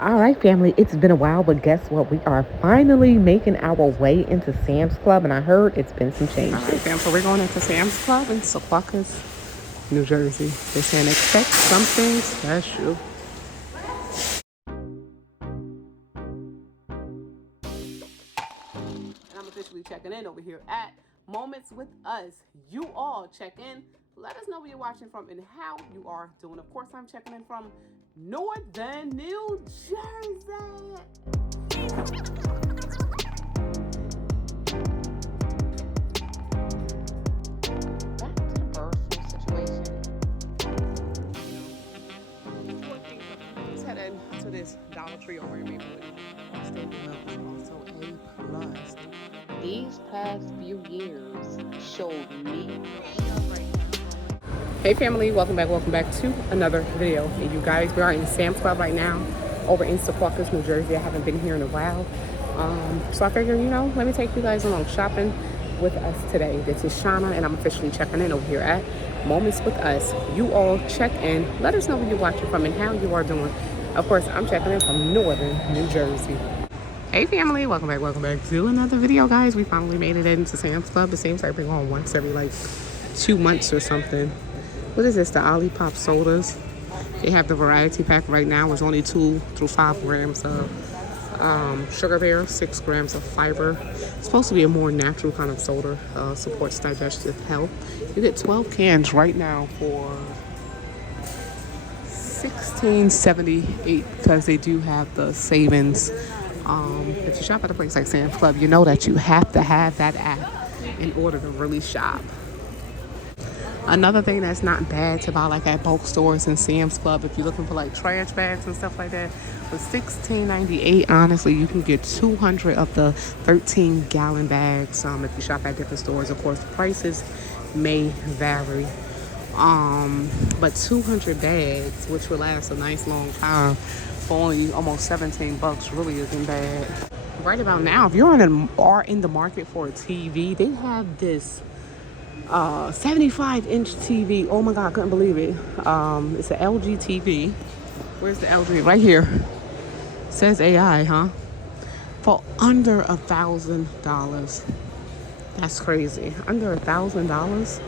All right, family, it's been a while, but guess what? We are finally making our way into Sam's Club, and I heard it's been some All right, changes. fam. So we're going into Sam's Club in Secaucus, New Jersey. They're saying expect something special. And I'm officially checking in over here at Moments with Us. You all check in. Let us know where you're watching from and how you are doing. Of course, I'm checking in from Northern New Jersey. Back to the personal situation. Let's head into this Dollar Tree over in Maplewood. State is also A plus. These past few years showed me. Hey family, welcome back to another video. And you guys, we are in Sam's Club right now over in Secaucus, New Jersey. I haven't been here in a while. So I figured, let me take you guys along shopping with us today. This is Shauna and I'm officially checking in over here at Moments with Us. You all check in. Let us know where you're watching from and how you are doing. Of course, I'm checking in from Northern New Jersey. Hey family, welcome back to another video, guys. We finally made it into Sam's Club. It seems like we're going once every 2 months or something. What is this? The Olipop sodas. They have the variety pack right now. It's only 2 through 5 grams of sugar there, 6 grams of fiber. It's supposed to be a more natural kind of soda. Supports digestive health. You get 12 cans right now for $16.78 because they do have the savings. If you shop at a place like Sam's Club, you know that you have to have that app in order to really shop. Another thing that's not bad to buy at bulk stores and Sam's Club, if you're looking for trash bags and stuff like that, for $16.98, honestly, you can get 200 of the 13-gallon bags. If you shop at different stores, of course, the prices may vary. But 200 bags, which will last a nice long time, for only almost 17 bucks, really isn't bad. Right about now, if you're in the market for a TV, they have this 75-inch TV. Oh my God, I couldn't believe it. It's an LG TV. Where's the LG? Right here. It says AI, huh? For under $1,000. That's crazy. Under $1,000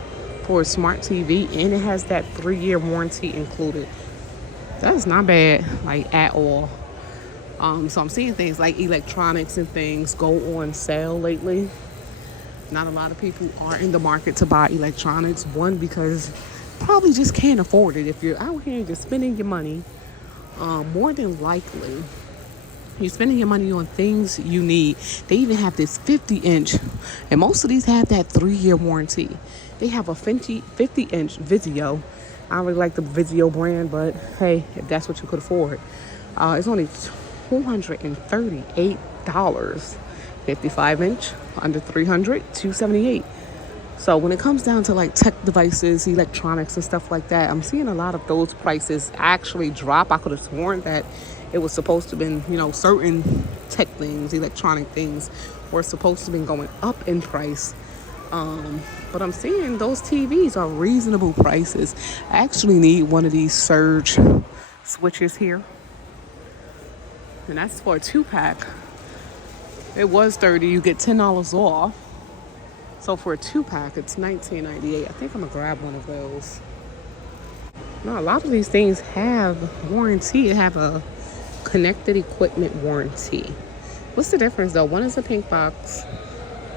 for a smart TV, and it has that 3-year warranty included. That's not bad, at all. So I'm seeing things like electronics and things go on sale lately. Not a lot of people are in the market to buy electronics. One, because probably just can't afford it. If you're out here just spending your money, more than likely, you're spending your money on things you need. They even have this 50-inch, and most of these have that 3-year warranty. They have a 50-inch Vizio. I don't really like the Vizio brand, but hey, if that's what you could afford. It's only $238. 55-inch, under 300, $278. So when it comes down to tech devices, electronics and stuff like that, I'm seeing a lot of those prices actually drop. I could have sworn that it was supposed to have been, certain tech things, electronic things were supposed to have been going up in price. But I'm seeing those TVs are reasonable prices. I actually need one of these surge switches here. And that's for a 2-pack. It was $30. You get $10 off. So for a 2-pack, it's $19.98. I think I'm gonna grab one of those. Now, a lot of these things have warranty. They have a connected equipment warranty. What's the difference though? One is a pink box,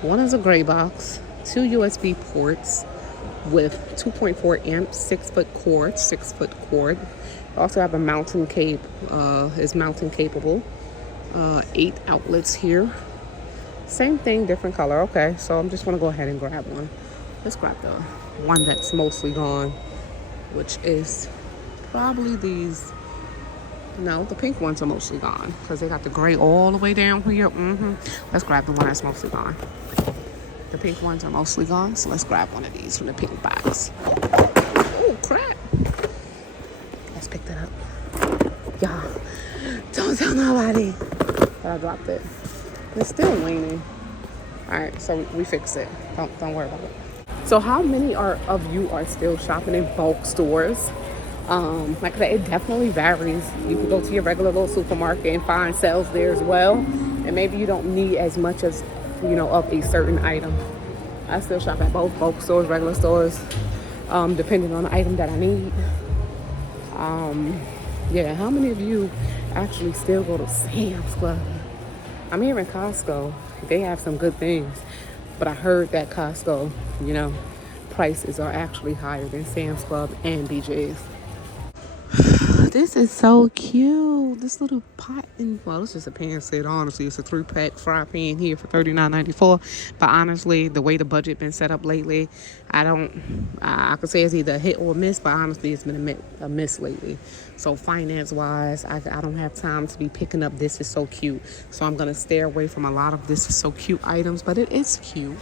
one is a gray box, 2 USB ports with 2.4 amps, 6-foot cord. You also have a mounting cable. Is mounting capable. 8 outlets here. Same thing, different color. Okay, so I'm just gonna go ahead and grab one. Let's grab the one that's mostly gone, which is probably these. No, the pink ones are mostly gone because they got the gray all the way down here. Let's grab the one that's mostly gone. The pink ones are mostly gone, so let's grab one of these from the pink box. Oh crap! Let's pick that up. Y'all, don't tell nobody that I dropped it. It's still leaning. All right, so we fixed it. Don't worry about it. So how many of you are still shopping in bulk stores? Like I said, it definitely varies. You can go to your regular little supermarket and find sales there as well. And maybe you don't need as much as, of a certain item. I still shop at both bulk stores, regular stores, depending on the item that I need. Yeah, how many of you actually still go to Sam's Club? I'm here in Costco. They have some good things. But I heard that Costco, you know, prices are actually higher than Sam's Club and BJ's. This is so cute. This little pot, and well, it's just a pan set. Honestly, it's a 3-pack fry pan here for $39.94. But honestly, the way the budget been set up lately, I could say it's either a hit or a miss. But honestly, it's been a miss lately. So finance wise, I don't have time to be picking up this is so cute. So I'm gonna stay away from a lot of this is so cute items. But it is cute.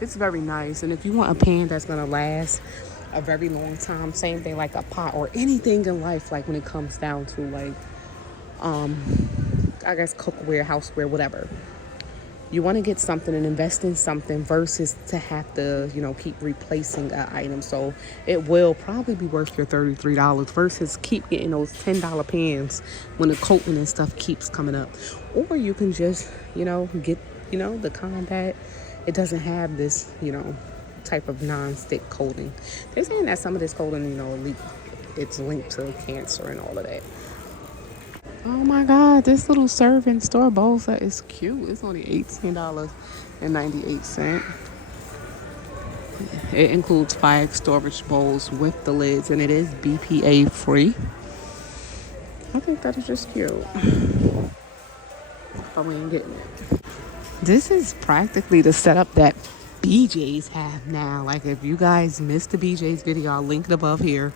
It's very nice. And if you want a pan that's gonna last a very long time, same thing like a pot or anything in life, like when it comes down to like I guess cookware, houseware, whatever, you want to get something and invest in something versus to have to keep replacing an item. So it will probably be worth your $33 versus keep getting those $10 pans when the coating and stuff keeps coming up. Or you can just get the kind that it doesn't have this type of non-stick coating. They're saying that some of this coating, it's linked to cancer and all of that. Oh my God, this little serving store bowl set is cute. It's only $18.98. It includes 5 storage bowls with the lids, and it is BPA free. I think that is just cute. But we ain't getting it. This is practically the setup that BJ's have now. Like if you guys missed the BJ's video, I'll link it above here.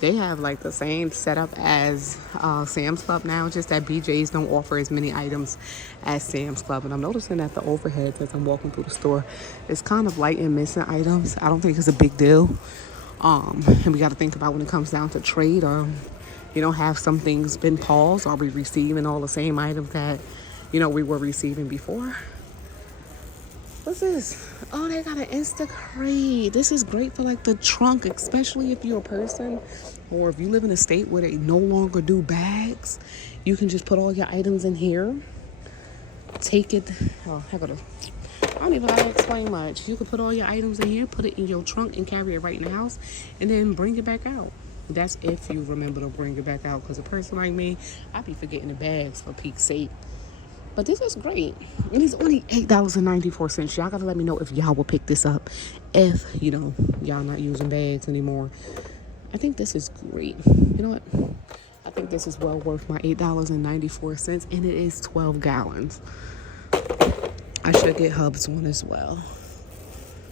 They have like the same setup as Sam's Club now, just that BJ's don't offer as many items as Sam's Club. And I'm noticing that the overhead as I'm walking through the store is kind of light and missing items. I don't think it's a big deal. And we got to think about when it comes down to trade or have some things been paused. Are we receiving all the same items that we were receiving before? What's this? Oh, they got an Instacrate. This is great for like the trunk, especially if you're a person or if you live in a state where they no longer do bags. You can just put all your items in here. Take it. Oh, I don't even gotta explain much. You can put all your items in here, put it in your trunk, and carry it right in the house, and then bring it back out. That's if you remember to bring it back out. Because a person like me, I be forgetting the bags for peak's sake. But this is great. And it's only $8.94. Y'all gotta let me know if y'all will pick this up. If, y'all not using bags anymore. I think this is great. You know what? I think this is well worth my $8.94. And it is 12 gallons. I should get Hubs one as well.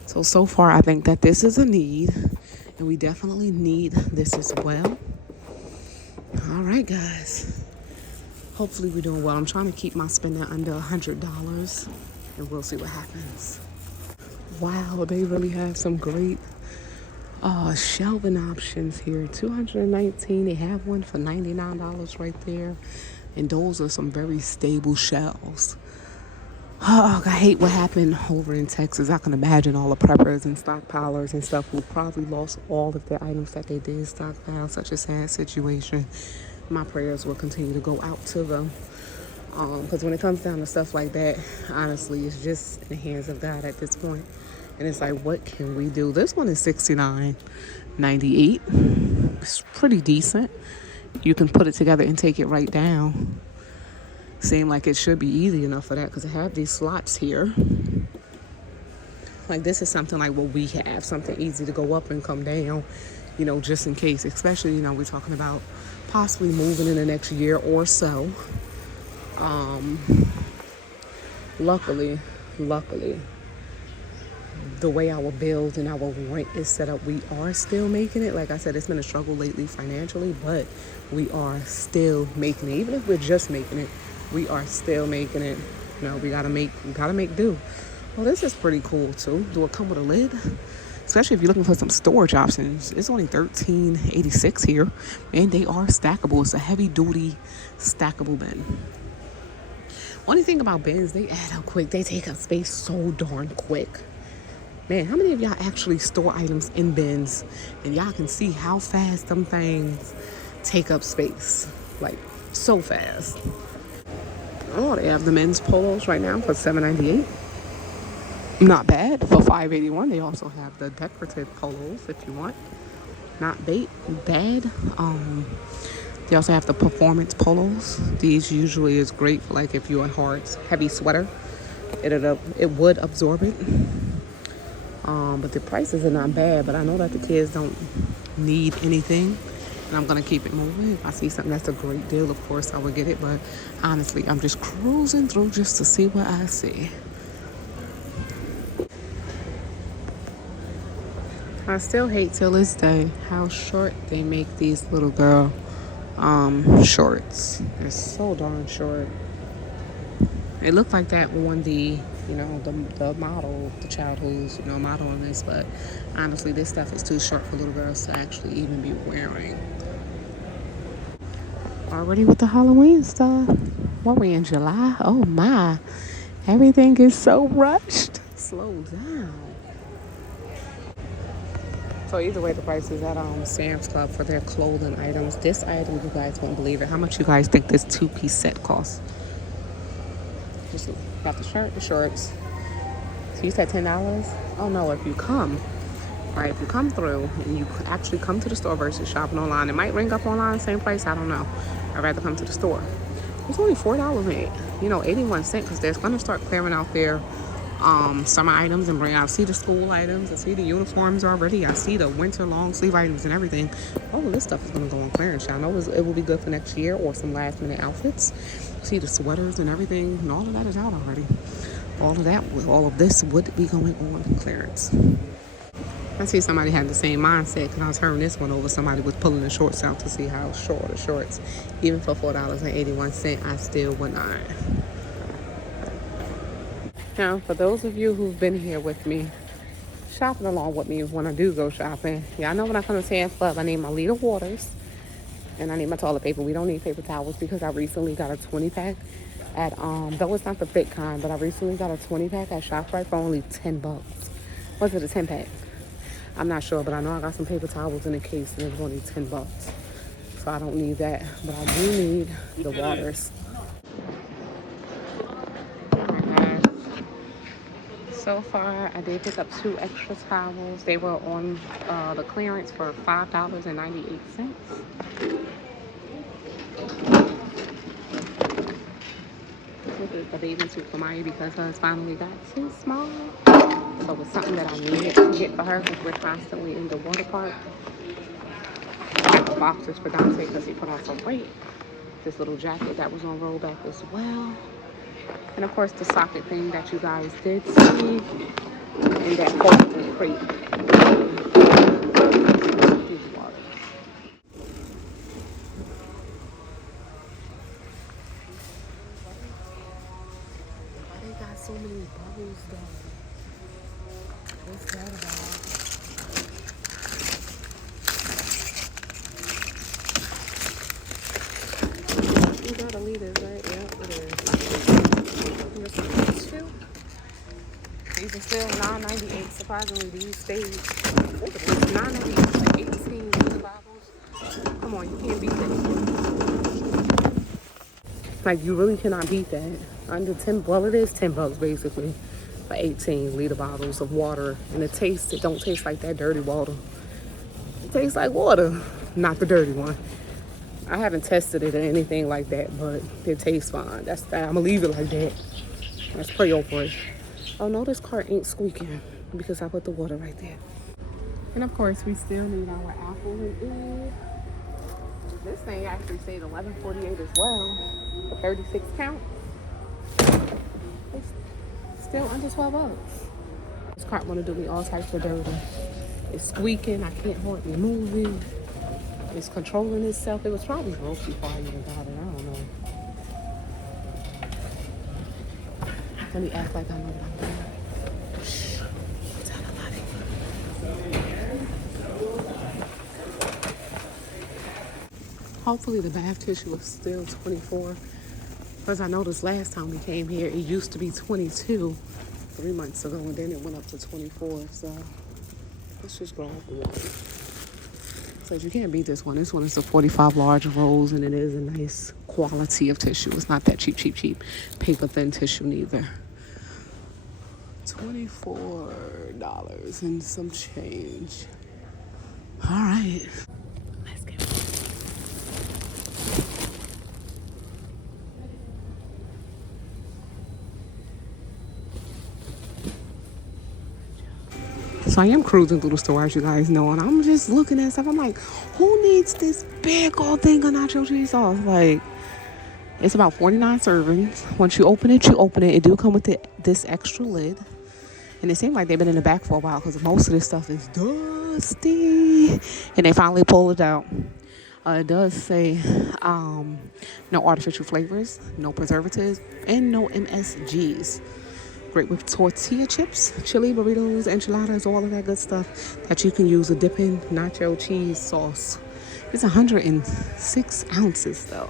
So far, I think that this is a need. And we definitely need this as well. All right, guys. Hopefully we're doing well. I'm trying to keep my spending under $100, and we'll see what happens. Wow, they really have some great shelving options here. $219. They have one for $99 right there, and those are some very stable shelves. Oh, I hate what happened over in Texas. I can imagine all the preppers and stockpilers and stuff who probably lost all of their items that they did stockpile. Such a sad situation. My prayers will continue to go out to them, because when it comes down to stuff like that, honestly, it's just in the hands of God at this point. And it's like, what can we do? This one is $69.98. It's pretty decent. You can put it together and take it right down. Seem like it should be easy enough for that, because I have these slots here. Like this is something like what we have, something easy to go up and come down, just in case. Especially, we're talking about possibly moving in the next year or so. Luckily, the way our bills and our rent is set up, we are still making it. Like I said, it's been a struggle lately financially, but we are still making it. Even if we're just making it, we are still making it. We gotta make do. Well, this is pretty cool too. Do it come with a lid? Especially if you're looking for some storage options. It's only $13.86 here, and they are stackable. It's a heavy-duty stackable bin. Only thing about bins, they add up quick. They take up space so darn quick. Man, how many of y'all actually store items in bins and y'all can see how fast them things take up space? Like, so fast. Oh, they have the men's polos right now for $7.98. Not bad for $5.81. They also have the decorative polos if you want. Not bad. They also have the performance polos. These usually is great for like if you're a hard, heavy sweater. It would absorb it. But the prices are not bad. But I know that the kids don't need anything, and I'm gonna keep it moving. If I see something that's a great deal, of course I would get it. But honestly, I'm just cruising through just to see what I see. I still hate till this day how short they make these little girl shorts. They're so darn short. It looked like that on the model, the child who's, modeling this, but honestly, this stuff is too short for little girls to actually even be wearing. Already with the Halloween stuff. What, we in July? Oh my. Everything is so rushed. Slow down. So either way, the price is at Sam's Club for their clothing items. This item, you guys won't believe it. How much you guys think this two-piece set costs? Just got the shirt, the shorts. So you said $10? Oh no, if you come through and you actually come to the store versus shopping online, it might ring up online, same price, I don't know. I'd rather come to the store. It's only $4 and 81 cents because they're going to start clearing out their summer items and bring out. I see the school items, I see the uniforms already, I see the winter long sleeve items and everything. All of this stuff is going to go on clearance. I know it will be good for next year or some last minute outfits. See the sweaters and everything, and all of that is out already. All of this would be going on clearance. I see somebody had the same mindset because I was hearing this one over. Somebody was pulling the shorts out to see how short the shorts. Even for $4.81, I still would not. Now, for those of you who've been here with me, shopping along with me when I do go shopping, I know when I come to Sam's Club, I need my liter waters and I need my toilet paper. We don't need paper towels because I recently got a 20-pack at, though it's not the thick kind, but I recently got a 20-pack at ShopRite for only $10. Was it a 10-pack? I'm not sure, but I know I got some paper towels in the case and it was only $10. So I don't need that, but I do need the waters. So far, I did pick up 2 extra towels. They were on the clearance for $5.98. This is the bathing suit for Maya because hers finally got too small. So it was something that I needed to get for her because we're constantly in the water park. Boxers for Dante because he put on some weight. This little jacket that was on rollback as well. And of course the socket thing that you guys did see in that folding crate. Why they got so many bubbles though? What's that about? You gotta leave this, right? Yeah, it is. These are still $9.98. Surprisingly, these stayed. Look at this, $9.98 for 18 little bottles. Come on, you can't beat that. Like, you really cannot beat that. Under 10, well, it is $10 basically for 18 liter bottles of water. And it don't taste like that dirty water. It tastes like water, not the dirty one. I haven't tested it or anything like that, but it tastes fine. I'm gonna leave it like that. Let's pray over it. Oh no, this cart ain't squeaking because I put the water right there. And of course, we still need our apple and egg. This thing actually stayed $11.48 as well for 36 count. It's still under $12. This cart want to do me all types of dirty. It's squeaking. I can't hardly move it. It's controlling itself. It was probably broke before I even got it. I don't know. Let me act like I know what I'm doing. Shh. Tell nobody. Hopefully the bath tissue is still 24. Because I noticed last time we came here, it used to be 22. 3 months ago, and then it went up to 24. So let's just grab one. So you can't beat this one. This one is the 45 large rolls, and it is a nice quality of tissue. It's not that cheap paper thin tissue neither. $24 and some change. All right. Let's get it. So I am cruising through the store, as you guys know, and I'm just looking at stuff. I'm like, who needs this big old thing of nacho cheese sauce? Like, it's about 49 servings. Once you open it, It do come with this extra lid. And it seemed like they've been in the back for a while because most of this stuff is dusty. And they finally pulled it out. It does say no artificial flavors, no preservatives, and no MSGs. Great with tortilla chips, chili, burritos, enchiladas, all of that good stuff that you can use a dipping nacho cheese sauce. It's 106 ounces though.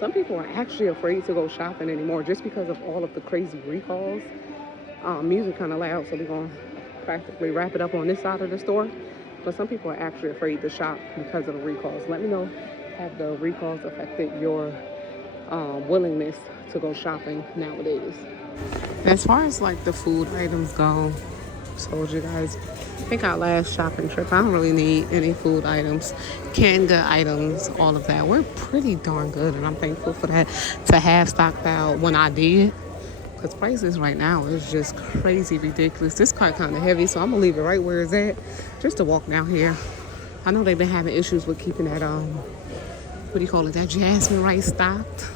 Some people are actually afraid to go shopping anymore just because of all of the crazy recalls. Music kind of loud, so we're going to practically wrap it up on this side of the store. But some people are actually afraid to shop because of the recalls. Let me know, have the recalls affected your willingness to go shopping nowadays? As far as like the food items go, told you guys, I think our last shopping trip, I don't really need any food items, canned good items, all of that. We're pretty darn good, and I'm thankful for that, to have stockpiled when I did, because prices right now is just crazy ridiculous. This cart kind of heavy, so I'm gonna leave it right where it's at just to walk down here. I know they've been having issues with keeping that that jasmine rice stocked.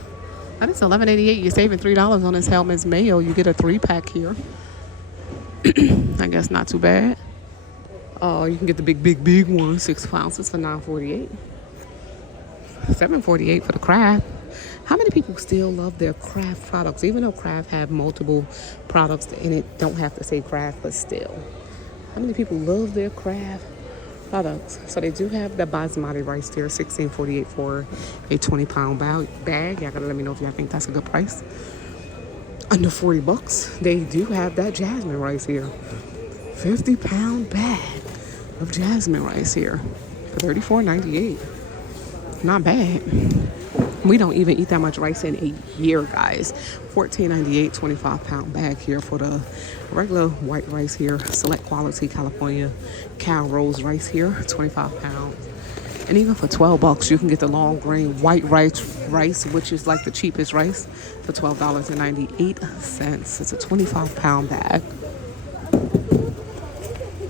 That is $11.88. You're saving $3 on this Hellman's mayo. You get a 3-pack here. I guess not too bad. You can get the big one, 6 ounces for $9.48. $7.48 for the Kraft. How many people still love their Kraft products, even though Kraft have multiple products in it? Don't have to say Kraft, but still. How many people love their Kraft products? So they do have the basmati rice there, $16.48 for a 20-pound bag. Y'all gotta let me know if y'all think that's a good price. Under $40. They do have that jasmine rice here, 50-pound bag of jasmine rice here for $34.98. Not bad. We don't even eat that much rice in a year, guys. $14.98, 25-pound bag here for the regular white rice here. Select quality California cow rose rice here, 25 pounds. And even for $12, you can get the long grain white rice, which is like the cheapest rice, for $12.98. It's a 25-pound bag.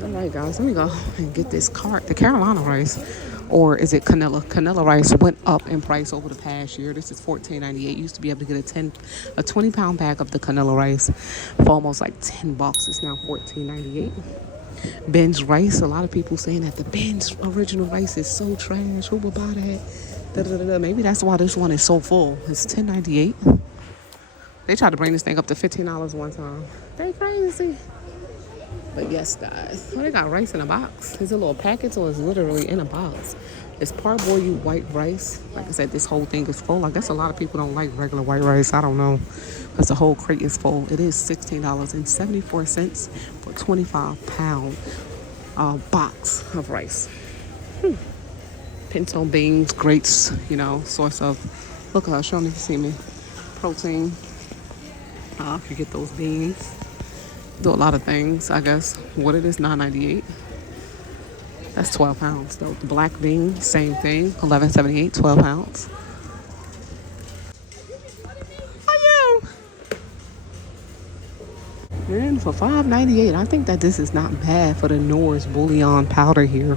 All right, guys, let me go and get this cart. The Carolina rice, or is it Canela? Canela rice went up in price over the past year. This is $14.98. Used to be able to get a 20-pound bag of the Canela rice for almost like $10. It's now $14.98. Ben's rice. A lot of people saying that the Ben's original rice is so trash. Who would buy that? Maybe that's why this one is so full. It's $10.98. They tried to bring this thing up to $15 one time. They crazy. But yes, guys. Oh, they got rice in a box. It's a little packet, so it's literally in a box. It's parboiled white rice. Like I said, this whole thing is full. I guess a lot of people don't like regular white rice. I don't know. Because the whole crate is full. It is $16.74 for a 25-pound box of rice. Pinto beans, great, source of, look, show me, see me, protein. If you get those beans. Do a lot of things, I guess. What it is, $9.98. That's 12 pounds, though. The black bean, same thing, $11.78, 12 pounds. And for $5.98, I think that this is not bad for the Norris bouillon powder here.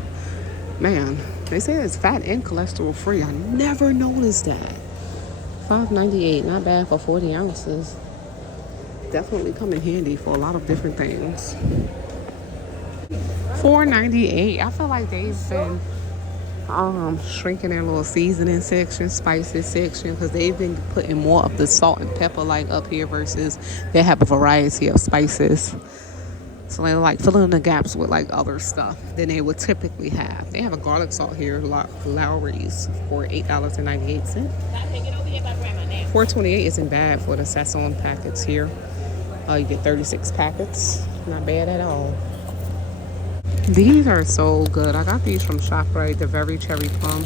Man, they say it's fat and cholesterol free. I never noticed that. $5.98, not bad for 40 ounces. Definitely come in handy for a lot of different things. $4.98. I feel like they've been shrinking their little seasoning section, spices section, because they've been putting more of the salt and pepper like up here versus they have a variety of spices. So they're like filling in the gaps with like other stuff than they would typically have. They have a garlic salt here, Lowry's, for $8.98. $4.28 isn't bad for the Sasson packets here. You get 36 packets. Not bad at all. These are so good. I got these from ShopRite, the very cherry plum.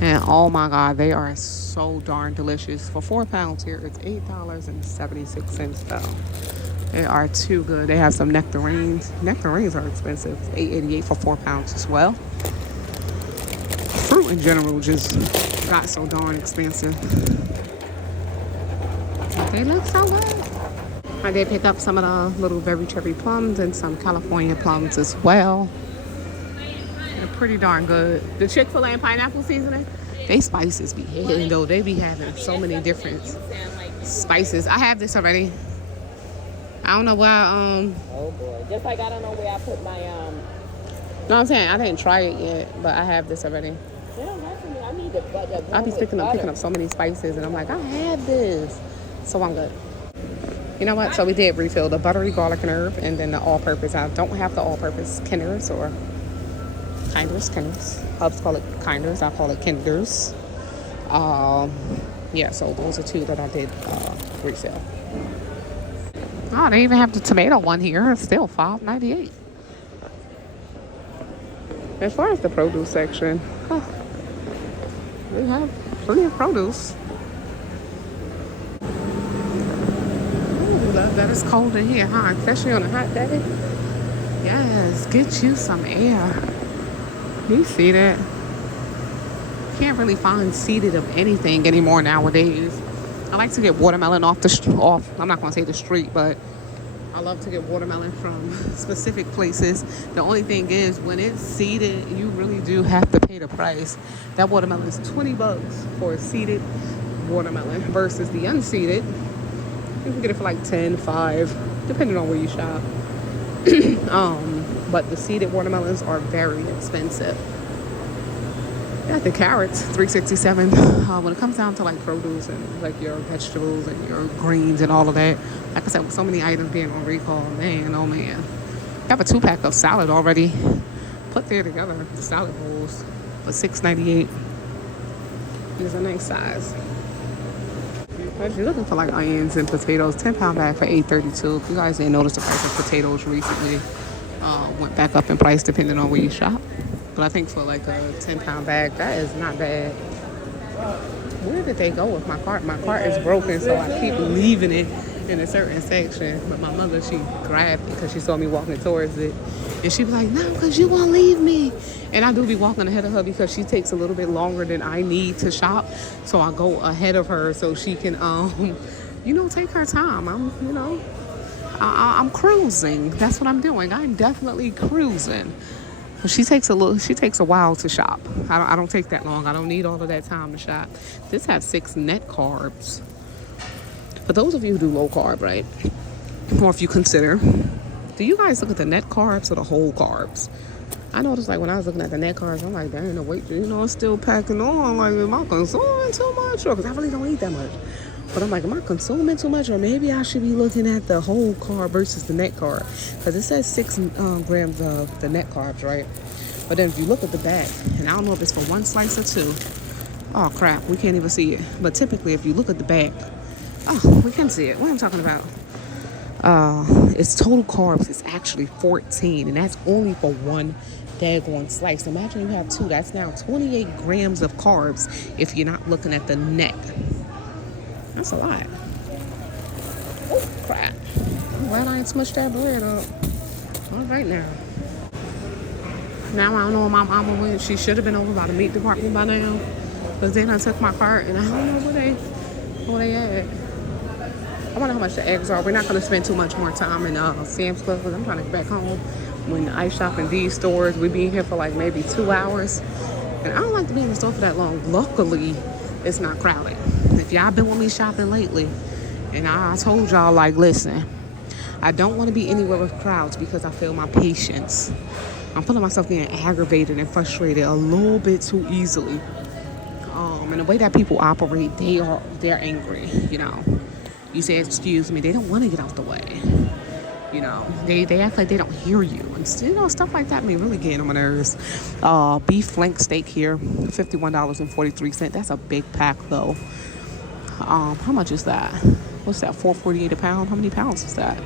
And oh my God, they are so darn delicious. For £4 here, it's $8.76 though. They are too good. They have some nectarines. Nectarines are expensive. $8.88 for £4 as well. Fruit in general just got so darn expensive. They look so good. I did pick up some of the little very cherry plums and some California plums as well. They're pretty darn good. The Chick-fil-A and pineapple seasoning, they spices be hitting though. They be having so many different spices. I have this already. I don't know where Oh boy. Just like I don't know where I put my No, I'm saying I didn't try it yet, but I have this already. I need the butter. I be picking up so many spices, and I'm like, I have this, so I'm good. You know what? So we did refill the buttery garlic and herb, and then the all-purpose. I don't have the all-purpose Kinders or Kinders. Hubs call it Kinders. I call it Kinders. Yeah. So those are two that I did refill. Oh, they even have the tomato one here. It's still $5.98. As far as the produce section, we have plenty of produce. Ooh, love that it's cold in here, huh? Especially on a hot day. Yes, get you some air. You see that? Can't really find seeded of anything anymore nowadays. I like to get watermelon off. I'm not gonna say the street, but I love to get watermelon from specific places. The only thing is, when it's seeded, you really do have to pay the price. That watermelon is $20 for a seeded watermelon versus the unseeded. You can get it for like 10, 5, depending on where you shop. But the seeded watermelons are very expensive. Yeah, the carrots, $3.67. When it comes down to like produce and like your vegetables and your greens and all of that, like I said, with so many items being on recall, man, oh man. I have a 2-pack of salad already put there together, the salad bowls for $6.98. These are nice size. If you're looking for like onions and potatoes, 10-pound bag for $8.32. If you guys didn't notice, the price of potatoes recently went back up in price depending on where you shop. But I think for like a 10-pound bag, that is not bad. Where did they go with my cart? My cart is broken, so I keep leaving it in a certain section. But my mother, she grabbed it because she saw me walking towards it. And she was like, no, because you won't leave me. And I do be walking ahead of her because she takes a little bit longer than I need to shop. So I go ahead of her so she can, take her time. I'm cruising. That's what I'm doing. I'm definitely cruising. She takes a while to shop. I don't take that long. I don't need all of that time to shop. This has 6 net carbs. For those of you who do low carb, right? Or if you consider, do you guys look at the net carbs or the whole carbs? I noticed like when I was looking at the net carbs, I'm like, dang, the weight, it's still packing on. Like, am I consuming too much? Or because I really don't eat that much. But I'm like, am I consuming too much? Or maybe I should be looking at the whole carb versus the net carb. Because it says 6 grams of the net carbs, right? But then if you look at the back, and I don't know if it's for 1 slice or 2. Oh, crap. We can't even see it. But typically, if you look at the back, we can see it. What am I talking about? It's total carbs. It's actually 14. And that's only for 1 daggone slice. Imagine you have 2. That's now 28 grams of carbs if you're not looking at the net. That's a lot. Oh, crap. I'm glad I ain't smushed that bread up. All right now. Now I don't know where my mama went. She should have been over by the meat department by now. Because then I took my cart and I don't know where they at. I wonder how much the eggs are. We're not going to spend too much more time in Sam's Club because I'm trying to get back home. When I shop in these stores, we be here for like maybe 2 hours. And I don't like to be in the store for that long. Luckily, it's not crowded. If y'all been with me shopping lately, and I told y'all, like, listen, I don't want to be anywhere with crowds because I feel my patience. I'm feeling myself getting aggravated and frustrated a little bit too easily. And the way that people operate, they're angry, You say, excuse me, they don't want to get out the way. They act like they don't hear you. And stuff like that may really get on my nerves. Beef flank steak here, $51.43. That's a big pack, though. How much is that? What's that? $4.48 a pound. How many pounds is that?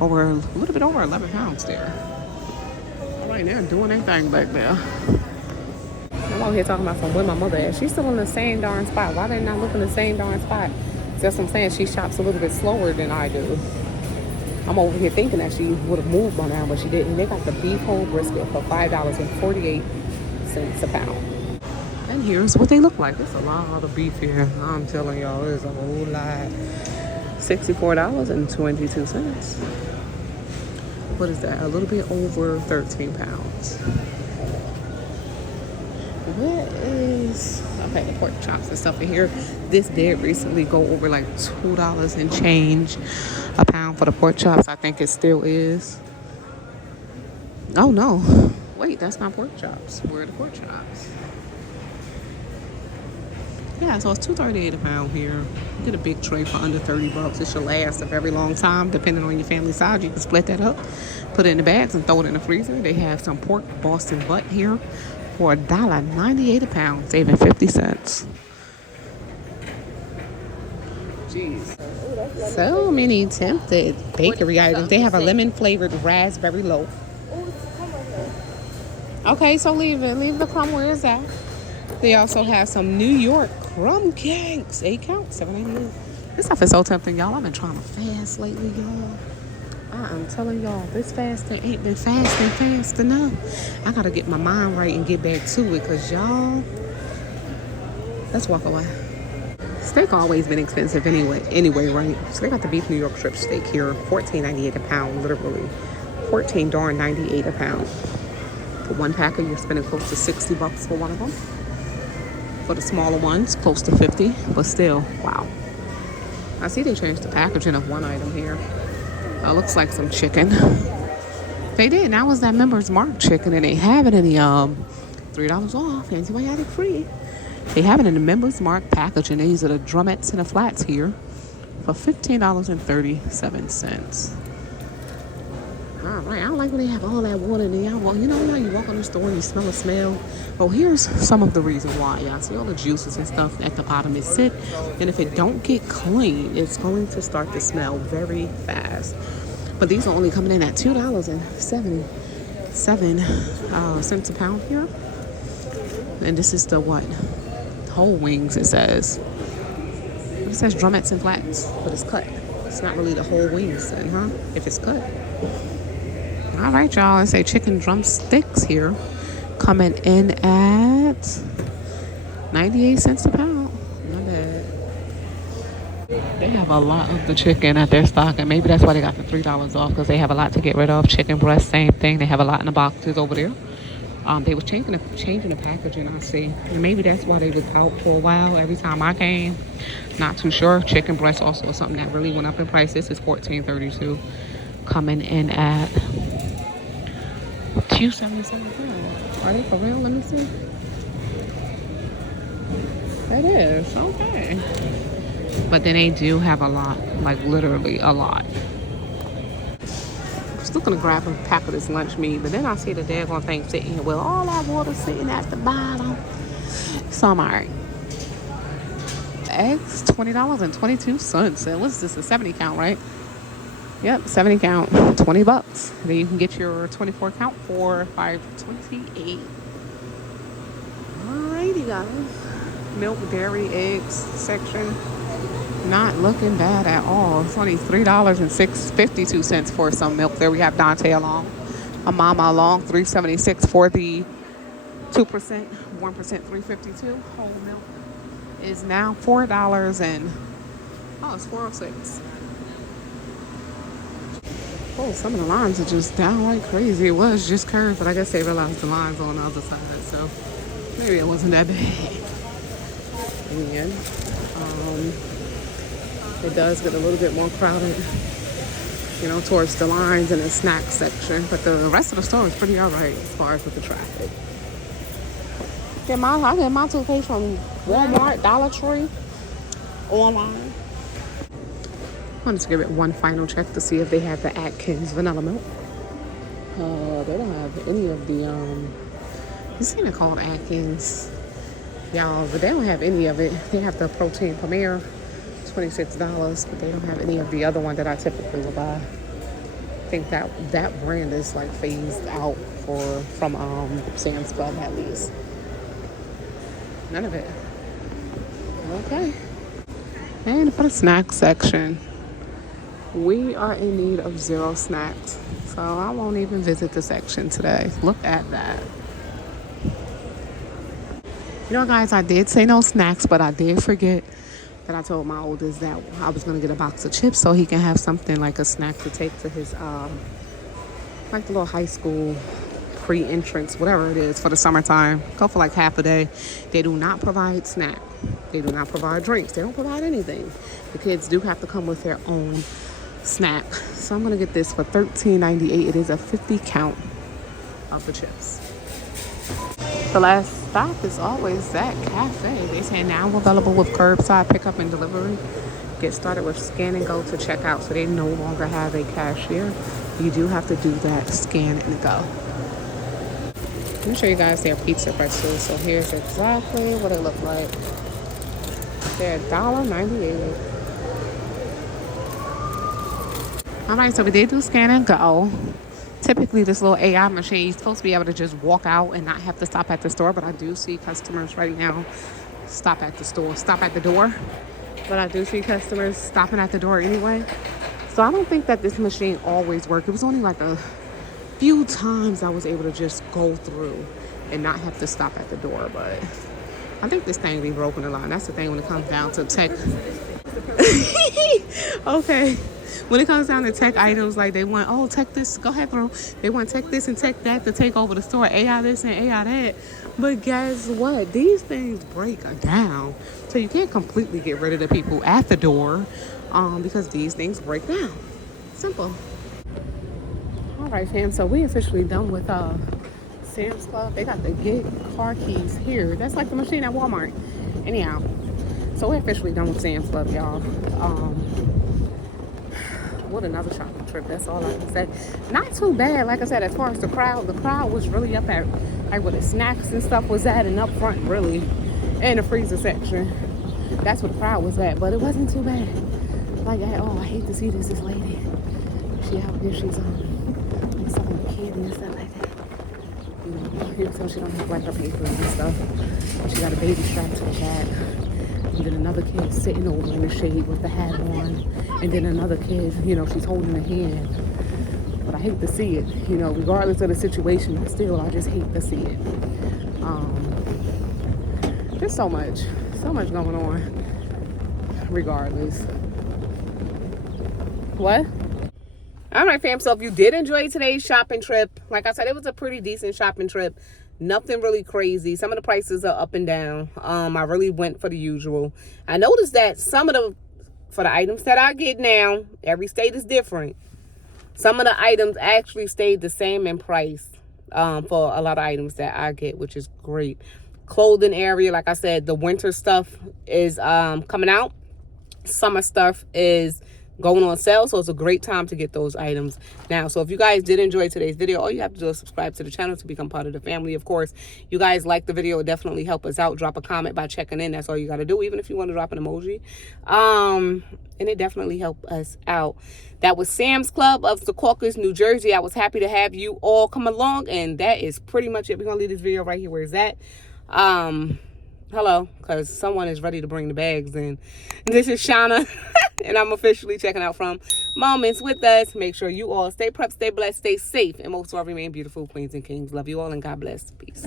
Over a little bit over 11 pounds there. All right, they're doing their thing back there. I'm out here talking about some where my mother is. She's still in the same darn spot. Why they not looking in the same darn spot? That's what I'm saying. She shops a little bit slower than I do. I'm over here thinking that she would have moved by now, but she didn't. They got the beef whole brisket for $5.48 a pound. And here's what they look like. There's a lot of beef here. I'm telling y'all, there's a whole lot. $64.22. What is that? A little bit over 13 pounds. What is... Okay, the pork chops and stuff in here. This did recently go over like $2 and change a pound for the pork chops. I think it still is. Oh no. Wait, that's not pork chops. Where are the pork chops? Yeah, so it's $2.38 a pound here. You get a big tray for under $30. It should last a very long time, depending on your family size. You can split that up, put it in the bags, and throw it in the freezer. They have some pork Boston butt here for $1.98 a pound, saving 50 cents. Jeez. So many tempted bakery items. They have a lemon flavored raspberry loaf. Okay, so leave it. Leave the crumb where it's at. They also have some New York crumb cakes. 8 count, $7.98. This stuff is so tempting, y'all. I've been trying to fast lately, y'all. I'm telling y'all, this fasting ain't been fasting fast enough. I gotta get my mind right and get back to it, cause y'all. Let's walk away. Steak always been expensive anyway, right? So they got the beef New York strip steak here, $14.98 a pound, literally. $14.98 a pound. For one packer, you're spending close to $60 for one of them. For the smaller ones, close to 50, but still, wow. I see they changed the packaging of one item here. Looks like some chicken. They did. That was that Members Mark chicken, and they have it in the $3 off, antibiotic free. They have it in the Members Mark packaging. These are the drumettes and the flats here for $15.37. All right, I don't like when they have all that water in there. Well, you know how you walk in the store and you smell a smell? Well, here's some of the reason why. Y'all see all the juices and stuff at the bottom is sit, and if it don't get clean, it's going to start to smell very fast. But these are only coming in at $2.77 a pound here. And this is the what? Whole wings, it says. It says drumettes and flats, but it's cut. It's not really the whole wings then, huh? If it's cut. All right, y'all. It say chicken drumsticks here, coming in at 98 cents a pound. Not bad. They have a lot of the chicken at their stock, and maybe that's why they got the $3 off, because they have a lot to get rid of. Chicken breast, same thing. They have a lot in the boxes over there. They was changing the packaging, I see. And maybe that's why they was out for a while. Every time I came, not too sure. Chicken breast also is something that really went up in price. This is $14.32, coming in at $2.77 a pound. Are they for real? Let me see. It is. Okay. But then they do have a lot, like literally a lot. I was looking to grab a pack of this lunch meat, but then I see the daggone thing sitting here with all that water sitting at the bottom. So I'm alright. Eggs, $20.22. And what's this? A 70 count, right? Yep, 70 count, $20. Then you can get your 24 count for $5.28. Alrighty, guys. Milk, dairy, eggs section. Not looking bad at all. It's only $3.52 for some milk. There we have Dante along, a mama along, $3.76 for the 2%, 1%, $3.52. Whole milk is now $4 and it's $4.06. Oh, some of the lines are just downright crazy. It was just curves, but I guess they realized the lines on the other side, so maybe it wasn't that bad. And it does get a little bit more crowded, towards the lines and the snack section. But the rest of the store is pretty all right as far as with the traffic. I get my toothpaste from Walmart, Dollar Tree, online. I wanted to give it one final check to see if they have the Atkins vanilla milk. They don't have any of the, this thing called Atkins, y'all, but they don't have any of it. They have the protein Premier, $26, but they don't have any of the other one that I typically will buy. I think that brand is like phased out from Sam's Club at least. None of it. Okay. And for the snack section, we are in need of 0 snacks. So I won't even visit the section today. Look at that. You know, guys, I did say no snacks, but I did forget that I told my oldest that I was going to get a box of chips so he can have something like a snack to take to his, like the little high school pre-entrance, whatever it is, for the summertime. Go for like half a day. They do not provide snack. They do not provide drinks. They don't provide anything. The kids do have to come with their own snack. So I'm going to get this for $13.98. It is a 50 count of the chips. The last stop is always that cafe. They say now available with curbside pickup and delivery. Get started with scan and go to checkout. So they no longer have a cashier. You do have to do that scan and go. Let me show you guys their pizza pretzels. So here's exactly what it looked like. They're $1.98. Alright, so we did do scan and go. Typically, this little AI machine, you're supposed to be able to just walk out and not have to stop at the store, but I do see customers right now stop at the door. But I do see customers stopping at the door anyway. So I don't think that this machine always worked. It was only like a few times I was able to just go through and not have to stop at the door, but I think this thing be broken a lot. And that's the thing when it comes down to tech. Okay. When it comes down to tech items, like they want, oh, tech this, go ahead, bro. They want tech this and tech that to take over the store, AI this and AI that. But guess what? These things break down. So you can't completely get rid of the people at the door because these things break down. Simple. All right, fam. So we officially done with Sam's Club. They got the get car keys here. That's like the machine at Walmart. Anyhow, so we're officially done with Sam's Club, y'all. What another shopping trip. That's all I can say. Not too bad. Like I said, as far as the crowd was really up at like where the snacks and stuff was at, and up front really in the freezer section. That's where the crowd was at, but it wasn't too bad. Like, I hate to see this lady. She out there, she's selling candy and stuff like that. You know, so she don't have like her papers and stuff. She got a baby strapped to the back. And then another kid sitting over in the shade with the hat on. And then another kid, you know, she's holding her hand. But I hate to see it, you know, regardless of the situation, but still, I just hate to see it. There's so much going on, regardless. What? All right, fam. So if you did enjoy today's shopping trip, like I said, it was a pretty decent shopping trip. Nothing really crazy. Some of the prices are up and down. I really went for the usual. I noticed that for the items that I get now, every state is different. Some of the items actually stayed the same in price for a lot of items that I get, which is great. Clothing area, like I said, the winter stuff is coming out. Summer stuff is going on sale, so it's a great time to get those items now. So if you guys did enjoy today's video, all you have to do is subscribe to the channel to become part of the family. Of course, you guys like the video, it definitely help us out. Drop a comment by checking in. That's all you got to do, even if you want to drop an emoji. And it definitely helped us out. That was Sam's Club of Secaucus, New Jersey. I was happy to have you all come along, and that is pretty much it. We're gonna leave this video right here where it's at. Hello, because someone is ready to bring the bags in. This is Shauna, and I'm officially checking out from Moments with Us. Make sure you all stay prepped, stay blessed, stay safe, and most of all, remain beautiful queens and kings. Love you all, and God bless. Peace.